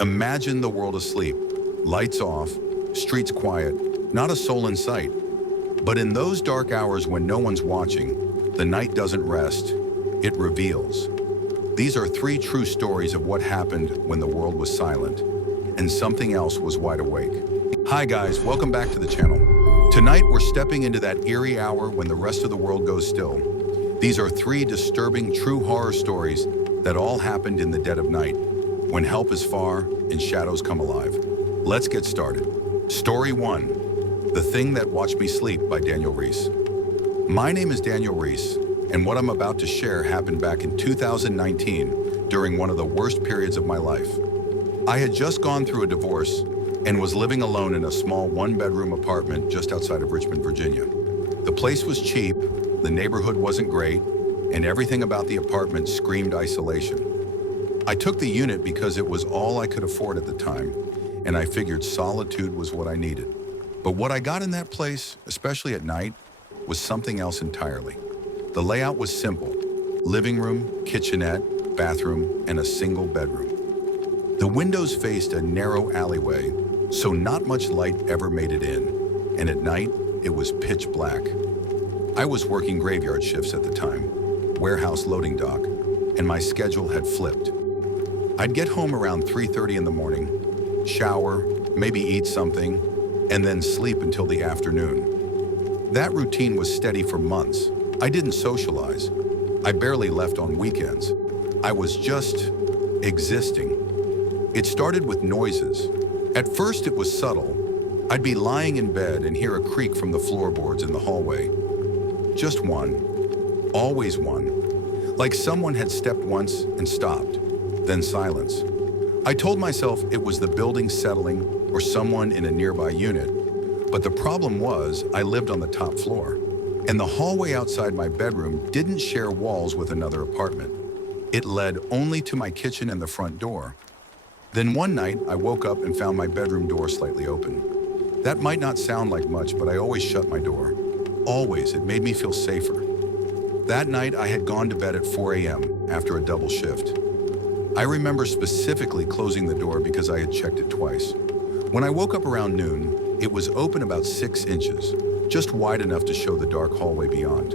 Imagine the world asleep, lights off, streets quiet, not a soul in sight. But in those dark hours when no one's watching, the night doesn't rest, it reveals. These are three true stories of what happened when the world was silent and something else was wide awake. Hi guys, welcome back to the channel. Tonight we're stepping into that eerie hour when the rest of the world goes still. These are three disturbing true horror stories that all happened in the dead of night, when help is far and shadows come alive. Let's get started. Story 1, The Thing That Watched Me Sleep by Daniel Reese. My name is Daniel Reese, and what I'm about to share happened back in 2019 during one of the worst periods of my life. I had just gone through a divorce and was living alone in a small one-bedroom apartment just outside of Richmond, Virginia. The place was cheap, the neighborhood wasn't great, and everything about the apartment screamed isolation. I took the unit because it was all I could afford at the time, and I figured solitude was what I needed. But what I got in that place, especially at night, was something else entirely. The layout was simple: living room, kitchenette, bathroom, and a single bedroom. The windows faced a narrow alleyway, so not much light ever made it in, and at night, it was pitch black. I was working graveyard shifts at the time, warehouse loading dock, and my schedule had flipped. I'd get home around 3:30 in the morning, shower, maybe eat something, and then sleep until the afternoon. That routine was steady for months. I didn't socialize. I barely left on weekends. I was just existing. It started with noises. At first it was subtle. I'd be lying in bed and hear a creak from the floorboards in the hallway. Just one. Always one. Like someone had stepped once and stopped. Then silence. I told myself it was the building settling or someone in a nearby unit, but the problem was I lived on the top floor, and the hallway outside my bedroom didn't share walls with another apartment. It led only to my kitchen and the front door. Then one night I woke up and found my bedroom door slightly open. That might not sound like much, but I always shut my door. Always. It made me feel safer. That night I had gone to bed at 4 a.m. after a double shift. I remember specifically closing the door because I had checked it twice. When I woke up around noon, it was open about 6 inches, just wide enough to show the dark hallway beyond.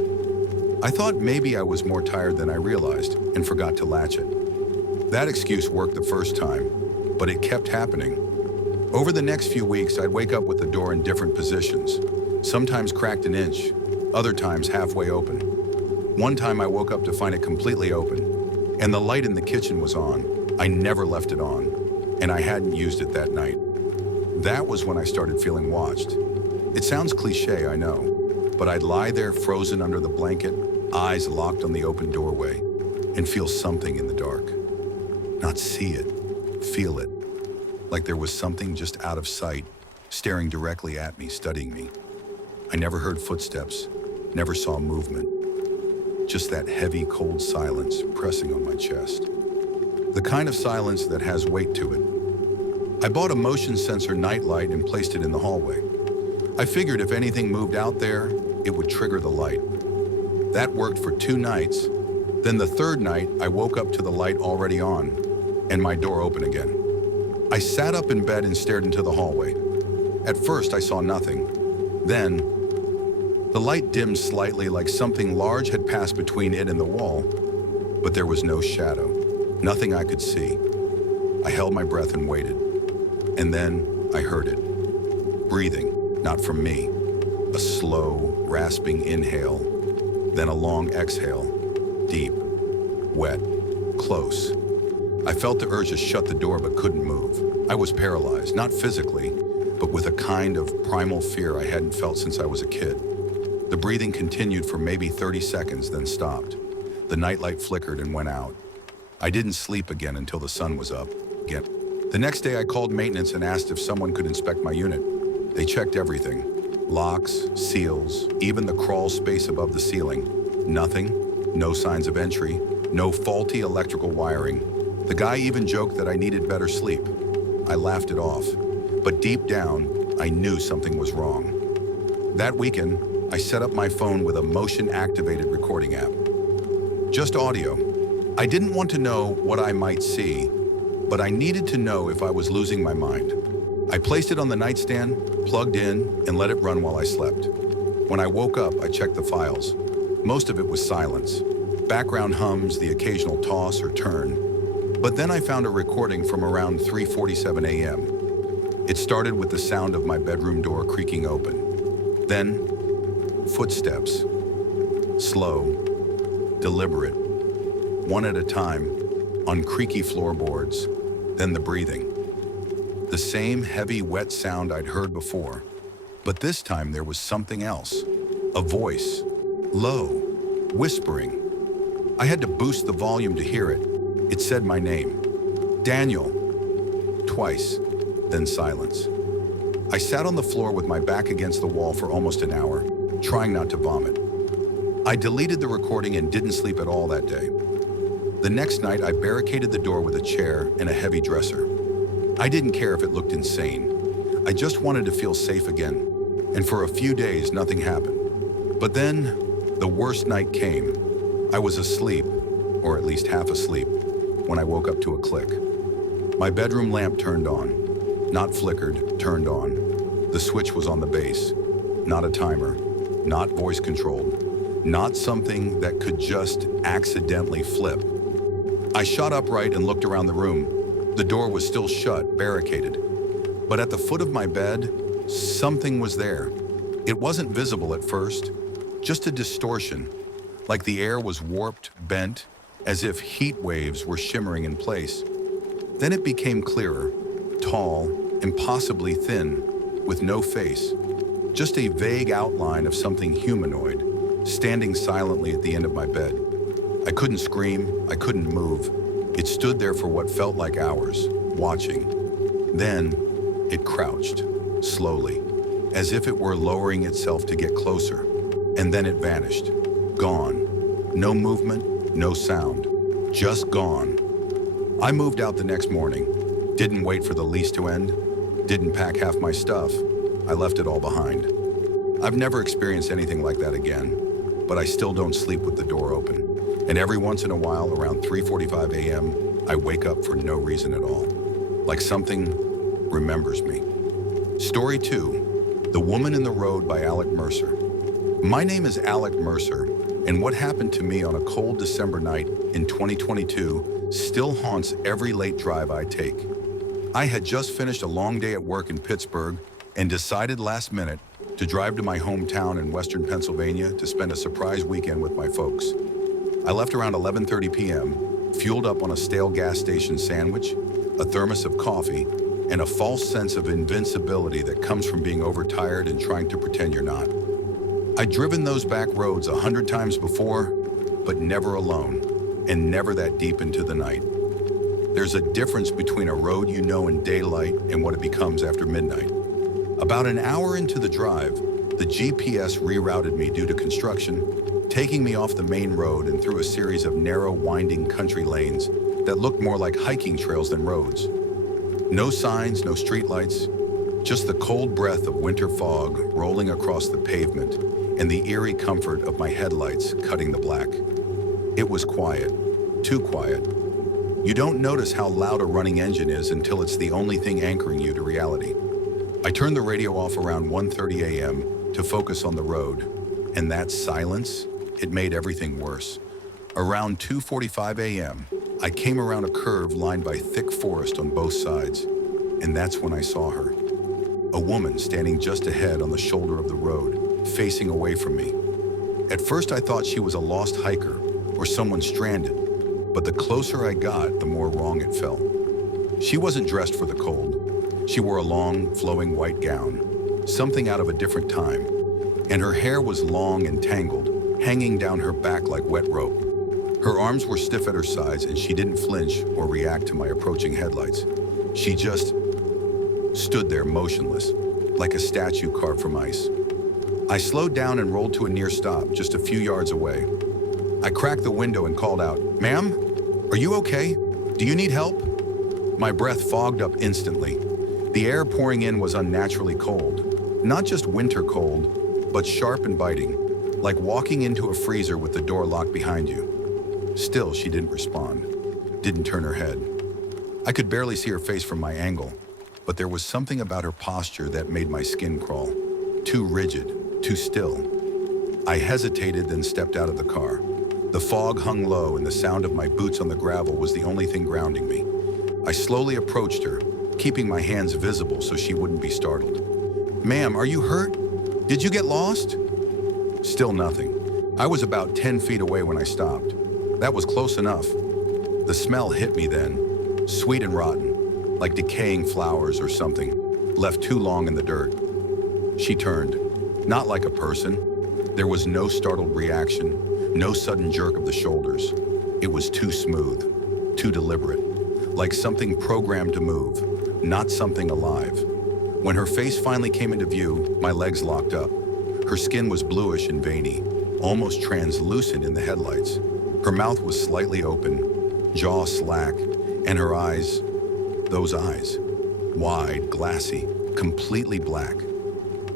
I thought maybe I was more tired than I realized and forgot to latch it. That excuse worked the first time, but it kept happening. Over the next few weeks, I'd wake up with the door in different positions, sometimes cracked an inch, other times halfway open. One time I woke up to find it completely open, and the light in the kitchen was on. I never left it on, and I hadn't used it that night. That was when I started feeling watched. It sounds cliche, I know, but I'd lie there frozen under the blanket, eyes locked on the open doorway, and feel something in the dark. Not see it, feel it, like there was something just out of sight, staring directly at me, studying me. I never heard footsteps, never saw movement. Just that heavy, cold silence pressing on my chest. The kind of silence that has weight to it. I bought a motion sensor nightlight and placed it in the hallway. I figured if anything moved out there, it would trigger the light. That worked for 2 nights. Then the third night, I woke up to the light already on and my door open again. I sat up in bed and stared into the hallway. At first, I saw nothing. Then, the light dimmed slightly, like something large had passed between it and the wall, but there was no shadow, nothing I could see. I held my breath and waited, and then I heard it. Breathing, not from me. A slow, rasping inhale, then a long exhale, deep, wet, close. I felt the urge to shut the door but couldn't move. I was paralyzed, not physically, but with a kind of primal fear I hadn't felt since I was a kid. The breathing continued for maybe 30 seconds, then stopped. The nightlight flickered and went out. I didn't sleep again until the sun was up again. The next day I called maintenance and asked if someone could inspect my unit. They checked everything. Locks, seals, even the crawl space above the ceiling. Nothing, no signs of entry, no faulty electrical wiring. The guy even joked that I needed better sleep. I laughed it off, but deep down, I knew something was wrong. That weekend, I set up my phone with a motion-activated recording app. Just audio. I didn't want to know what I might see, but I needed to know if I was losing my mind. I placed it on the nightstand, plugged in, and let it run while I slept. When I woke up, I checked the files. Most of it was silence. Background hums, the occasional toss or turn. But then I found a recording from around 3:47 a.m. It started with the sound of my bedroom door creaking open. Then, footsteps. Slow, deliberate, one at a time, on creaky floorboards. Then the breathing. The same heavy, wet sound I'd heard before. But this time there was something else. A voice. Low, whispering. I had to boost the volume to hear it. It said my name. Daniel. Twice, then silence. I sat on the floor with my back against the wall for almost an hour, trying not to vomit. I deleted the recording and didn't sleep at all that day. The next night, I barricaded the door with a chair and a heavy dresser. I didn't care if it looked insane. I just wanted to feel safe again. And for a few days, nothing happened. But then, the worst night came. I was asleep, or at least half asleep, when I woke up to a click. My bedroom lamp turned on. Not flickered, turned on. The switch was on the base. Not a timer. Not voice controlled. Not something that could just accidentally flip. I shot upright and looked around the room. The door was still shut, barricaded. But at the foot of my bed, something was there. It wasn't visible at first, just a distortion, like the air was warped, bent, as if heat waves were shimmering in place. Then it became clearer, tall, impossibly thin, with no face, just a vague outline of something humanoid, standing silently at the end of my bed. I couldn't scream, I couldn't move. It stood there for what felt like hours, watching. Then, it crouched, slowly, as if it were lowering itself to get closer. And then it vanished, gone. No movement, no sound, just gone. I moved out the next morning, didn't wait for the lease to end, didn't pack half my stuff. I left it all behind. I've never experienced anything like that again, but I still don't sleep with the door open. And every once in a while, around 3:45 a.m., I wake up for no reason at all. Like something remembers me. Story 2, The Woman in the Road by Alec Mercer. My name is Alec Mercer, and what happened to me on a cold December night in 2022 still haunts every late drive I take. I had just finished a long day at work in Pittsburgh and decided last minute to drive to my hometown in western Pennsylvania to spend a surprise weekend with my folks. I left around 11:30 p.m., fueled up on a stale gas station sandwich, a thermos of coffee, and a false sense of invincibility that comes from being overtired and trying to pretend you're not. I'd driven those back roads 100 times before, but never alone, and never that deep into the night. There's a difference between a road you know in daylight and what it becomes after midnight. About an hour into the drive, the GPS rerouted me due to construction, taking me off the main road and through a series of narrow, winding country lanes that looked more like hiking trails than roads. No signs, no streetlights, just the cold breath of winter fog rolling across the pavement and the eerie comfort of my headlights cutting the black. It was quiet, too quiet. You don't notice how loud a running engine is until it's the only thing anchoring you to reality. I turned the radio off around 1:30 a.m. to focus on the road, and that silence, it made everything worse. Around 2:45 a.m., I came around a curve lined by thick forest on both sides, and that's when I saw her. A woman standing just ahead on the shoulder of the road, facing away from me. At first I thought she was a lost hiker or someone stranded, but the closer I got, the more wrong it felt. She wasn't dressed for the cold. She wore a long, flowing white gown, something out of a different time, and her hair was long and tangled, hanging down her back like wet rope. Her arms were stiff at her sides, and she didn't flinch or react to my approaching headlights. She just stood there motionless, like a statue carved from ice. I slowed down and rolled to a near stop, just a few yards away. I cracked the window and called out, "Ma'am, are you okay? Do you need help?" My breath fogged up instantly. The air pouring in was unnaturally cold. Not just winter cold, but sharp and biting, like walking into a freezer with the door locked behind you. Still, she didn't respond, didn't turn her head. I could barely see her face from my angle, but there was something about her posture that made my skin crawl. Too rigid, too still. I hesitated, then stepped out of the car. The fog hung low and the sound of my boots on the gravel was the only thing grounding me. I slowly approached her, keeping my hands visible so she wouldn't be startled. "Ma'am, are you hurt? Did you get lost?" Still nothing. I was about 10 feet away when I stopped. That was close enough. The smell hit me then, sweet and rotten, like decaying flowers or something, left too long in the dirt. She turned, not like a person. There was no startled reaction, no sudden jerk of the shoulders. It was too smooth, too deliberate, like something programmed to move, not something alive. When her face finally came into view, my legs locked up. Her skin was bluish and veiny, almost translucent in the headlights. Her mouth was slightly open, jaw slack, and her eyes, those eyes, wide, glassy, completely black.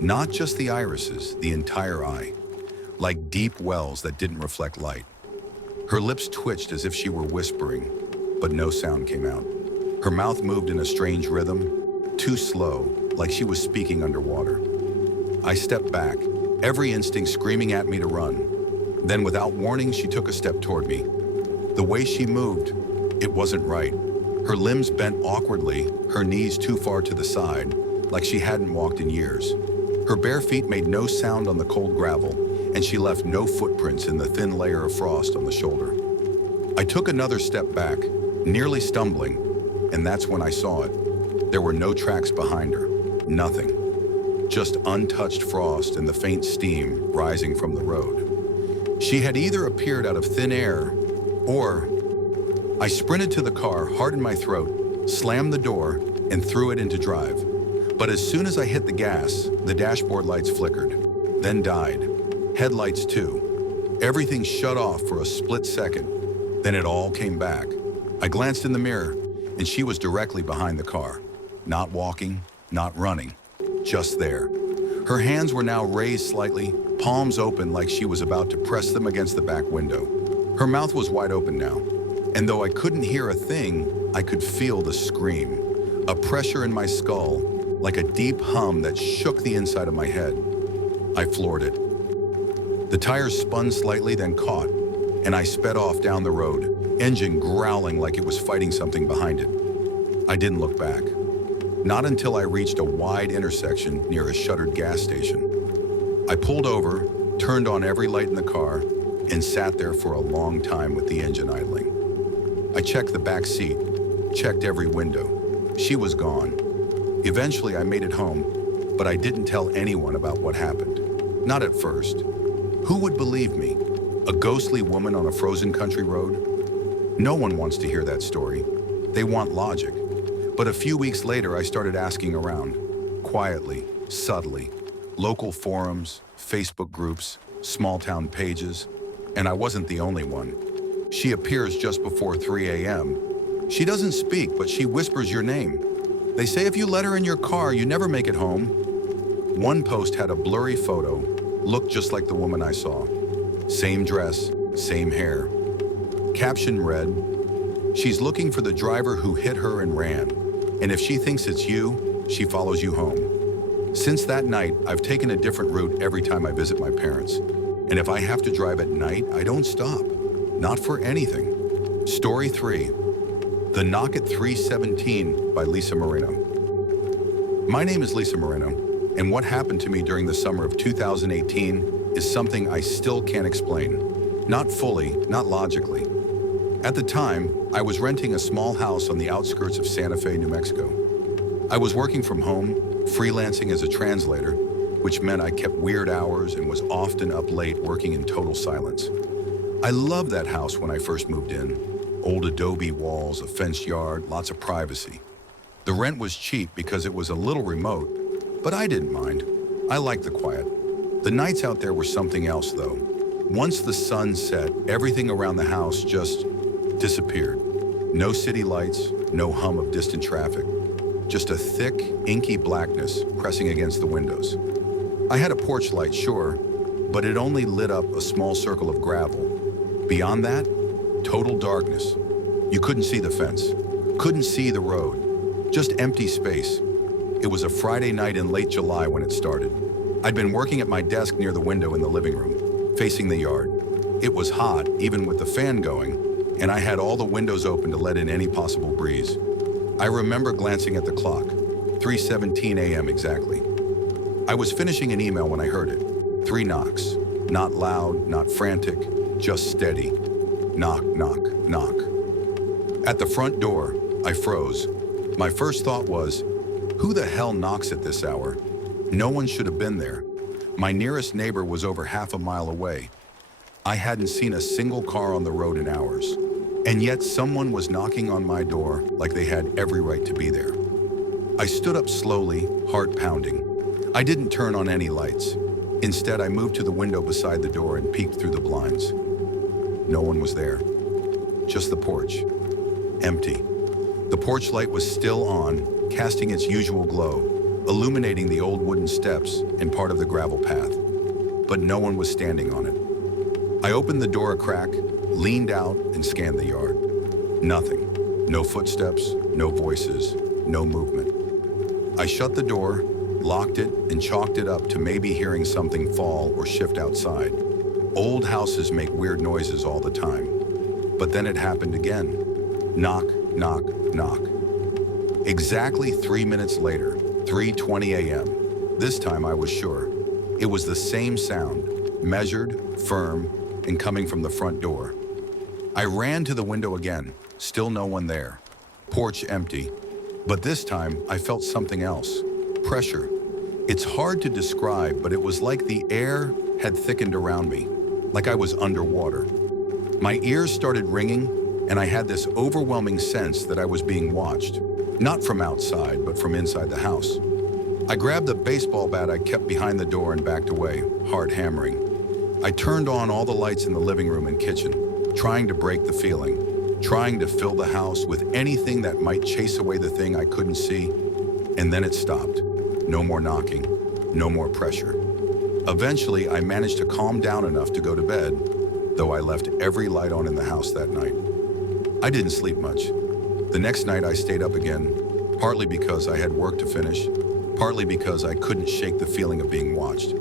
Not just the irises, the entire eye, like deep wells that didn't reflect light. Her lips twitched as if she were whispering, but no sound came out. Her mouth moved in a strange rhythm, too slow, like she was speaking underwater. I stepped back, every instinct screaming at me to run. Then without warning, she took a step toward me. The way she moved, it wasn't right. Her limbs bent awkwardly, her knees too far to the side, like she hadn't walked in years. Her bare feet made no sound on the cold gravel, and she left no footprints in the thin layer of frost on the shoulder. I took another step back, nearly stumbling, and that's when I saw it. There were no tracks behind her, nothing. Just untouched frost and the faint steam rising from the road. She had either appeared out of thin air, or... I sprinted to the car, heart in my throat, slammed the door, and threw it into drive. But as soon as I hit the gas, the dashboard lights flickered, then died. Headlights too. Everything shut off for a split second. Then it all came back. I glanced in the mirror, and she was directly behind the car. Not walking, not running, just there. Her hands were now raised slightly, palms open like she was about to press them against the back window. Her mouth was wide open now, and though I couldn't hear a thing, I could feel the scream. A pressure in my skull, like a deep hum that shook the inside of my head. I floored it. The tires spun slightly, then caught, and I sped off down the road, engine growling like it was fighting something behind it. I didn't look back. Not until I reached a wide intersection near a shuttered gas station. I pulled over, turned on every light in the car, and sat there for a long time with the engine idling. I checked the back seat, checked every window. She was gone. Eventually, I made it home, but I didn't tell anyone about what happened. Not at first. Who would believe me? A ghostly woman on a frozen country road? No one wants to hear that story. They want logic. But a few weeks later, I started asking around. Quietly, subtly. Local forums, Facebook groups, small-town pages. And I wasn't the only one. She appears just before 3 a.m. She doesn't speak, but she whispers your name. They say if you let her in your car, you never make it home. One post had a blurry photo, looked just like the woman I saw. Same dress, same hair. Caption read, "She's looking for the driver who hit her and ran. And if she thinks it's you, she follows you home." Since that night, I've taken a different route every time I visit my parents. And if I have to drive at night, I don't stop. Not for anything. Story 3. The Knock at 317 by Lisa Moreno. My name is Lisa Moreno, and what happened to me during the summer of 2018 is something I still can't explain. Not fully, not logically. At the time, I was renting a small house on the outskirts of Santa Fe, New Mexico. I was working from home, freelancing as a translator, which meant I kept weird hours and was often up late working in total silence. I loved that house when I first moved in. Old adobe walls, a fenced yard, lots of privacy. The rent was cheap because it was a little remote, but I didn't mind. I liked the quiet. The nights out there were something else, though. Once the sun set, everything around the house just disappeared. No city lights, no hum of distant traffic. Just a thick, inky blackness pressing against the windows. I had a porch light, sure, but it only lit up a small circle of gravel. Beyond that, total darkness. You couldn't see the fence. Couldn't see the road, just empty space. It was a Friday night in late July when it started. I'd been working at my desk near the window in the living room, facing the yard. It was hot, even with the fan going, and I had all the windows open to let in any possible breeze. I remember glancing at the clock, 3:17 a.m. exactly. I was finishing an email when I heard it. 3 knocks. Not loud, not frantic, just steady. Knock, knock, knock. At the front door, I froze. My first thought was, who the hell knocks at this hour? No one should have been there. My nearest neighbor was over half a mile away. I hadn't seen a single car on the road in hours. And yet someone was knocking on my door like they had every right to be there. I stood up slowly, heart pounding. I didn't turn on any lights. Instead, I moved to the window beside the door and peeked through the blinds. No one was there. Just the porch. Empty. The porch light was still on, casting its usual glow, illuminating the old wooden steps and part of the gravel path. But no one was standing on it. I opened the door a crack, leaned out, and scanned the yard. Nothing. No footsteps, no voices, no movement. I shut the door, locked it, and chalked it up to maybe hearing something fall or shift outside. Old houses make weird noises all the time. But then it happened again. Knock, knock, knock. Exactly 3 minutes later, 3:20 a.m. This time I was sure. It was the same sound, measured, firm, and coming from the front door. I ran to the window again, still no one there. Porch empty. But this time I felt something else. Pressure. It's hard to describe, but it was like the air had thickened around me, like I was underwater. My ears started ringing, and I had this overwhelming sense that I was being watched. Not from outside, but from inside the house. I grabbed the baseball bat I kept behind the door and backed away, heart hammering. I turned on all the lights in the living room and kitchen, trying to break the feeling, trying to fill the house with anything that might chase away the thing I couldn't see. And then it stopped. No more knocking, no more pressure. Eventually, I managed to calm down enough to go to bed, though I left every light on in the house that night. I didn't sleep much. The next night I stayed up again, partly because I had work to finish, partly because I couldn't shake the feeling of being watched.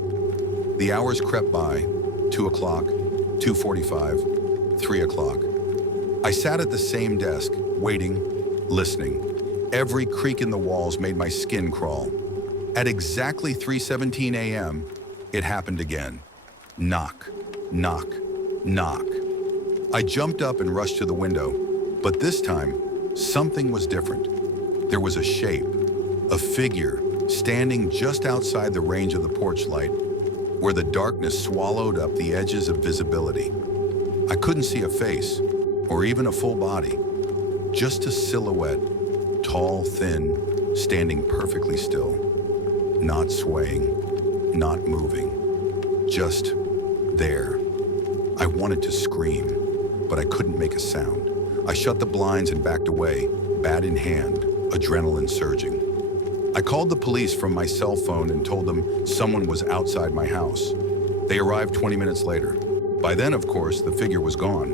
The hours crept by, 2 o'clock, 2:45, 3 o'clock. I sat at the same desk, waiting, listening. Every creak in the walls made my skin crawl. At exactly 3:17 a.m., it happened again. Knock, knock, knock. I jumped up and rushed to the window, but this time, something was different. There was a shape, a figure, standing just outside the range of the porch light, where the darkness swallowed up the edges of visibility. I couldn't see a face, or even a full body, just a silhouette, tall, thin, standing perfectly still, not swaying, not moving, just there. I wanted to scream, but I couldn't make a sound. I shut the blinds and backed away, bat in hand, adrenaline surging. I called the police from my cell phone and told them someone was outside my house. They arrived 20 minutes later. By then, of course, the figure was gone.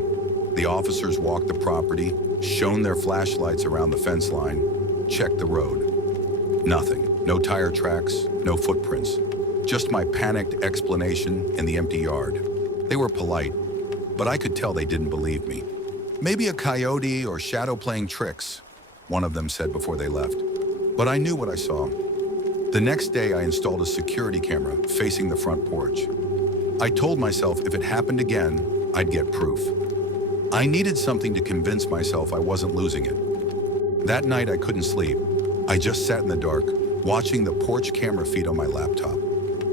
The officers walked the property, shone their flashlights around the fence line, checked the road. Nothing. No tire tracks, no footprints. Just my panicked explanation in the empty yard. They were polite, but I could tell they didn't believe me. Maybe a coyote or shadow playing tricks, one of them said before they left. But I knew what I saw. The next day, I installed a security camera facing the front porch. I told myself if it happened again, I'd get proof. I needed something to convince myself I wasn't losing it. That night, I couldn't sleep. I just sat in the dark, watching the porch camera feed on my laptop.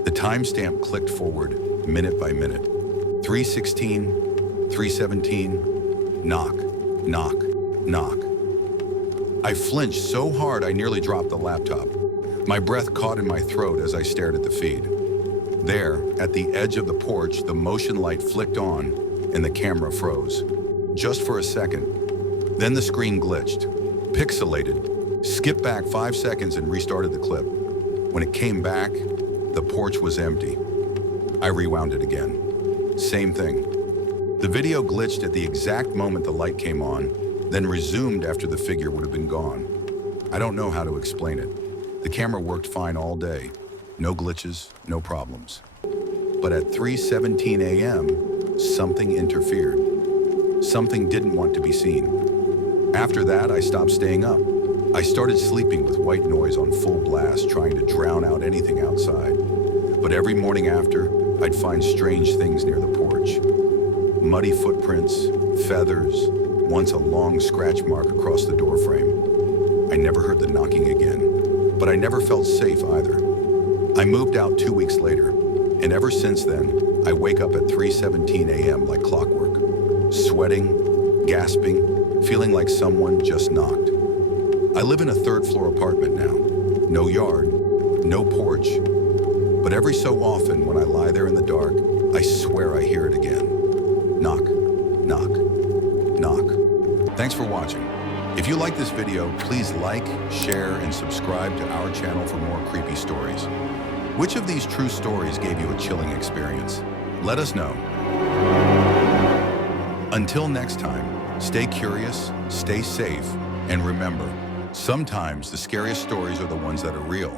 The timestamp clicked forward, minute by minute. 3:16, 3:17, knock, knock, knock. I flinched so hard I nearly dropped the laptop. My breath caught in my throat as I stared at the feed. There, at the edge of the porch, the motion light flicked on and the camera froze. Just for a second. Then the screen glitched, pixelated, skipped back 5 seconds and restarted the clip. When it came back, the porch was empty. I rewound it again. Same thing. The video glitched at the exact moment the light came on, then resumed after the figure would have been gone. I don't know how to explain it. The camera worked fine all day. No glitches, no problems. But at 3:17 a.m., something interfered. Something didn't want to be seen. After that, I stopped staying up. I started sleeping with white noise on full blast, trying to drown out anything outside. But every morning after, I'd find strange things near the porch. Muddy footprints, feathers, once a long scratch mark across the doorframe. I never heard the knocking again, but I never felt safe either. I moved out 2 weeks later, and ever since then, I wake up at 3:17 a.m. like clockwork, sweating, gasping, feeling like someone just knocked. I live in a third-floor apartment now. No yard, no porch, but every so often when I lie there in the dark, I swear I hear it again. Knock, knock, knock. Thanks for watching. If you like this video, please like, share, and subscribe to our channel for more creepy stories. Which of these true stories gave you a chilling experience? Let us know. Until next time, stay curious, stay safe, and remember, sometimes the scariest stories are the ones that are real.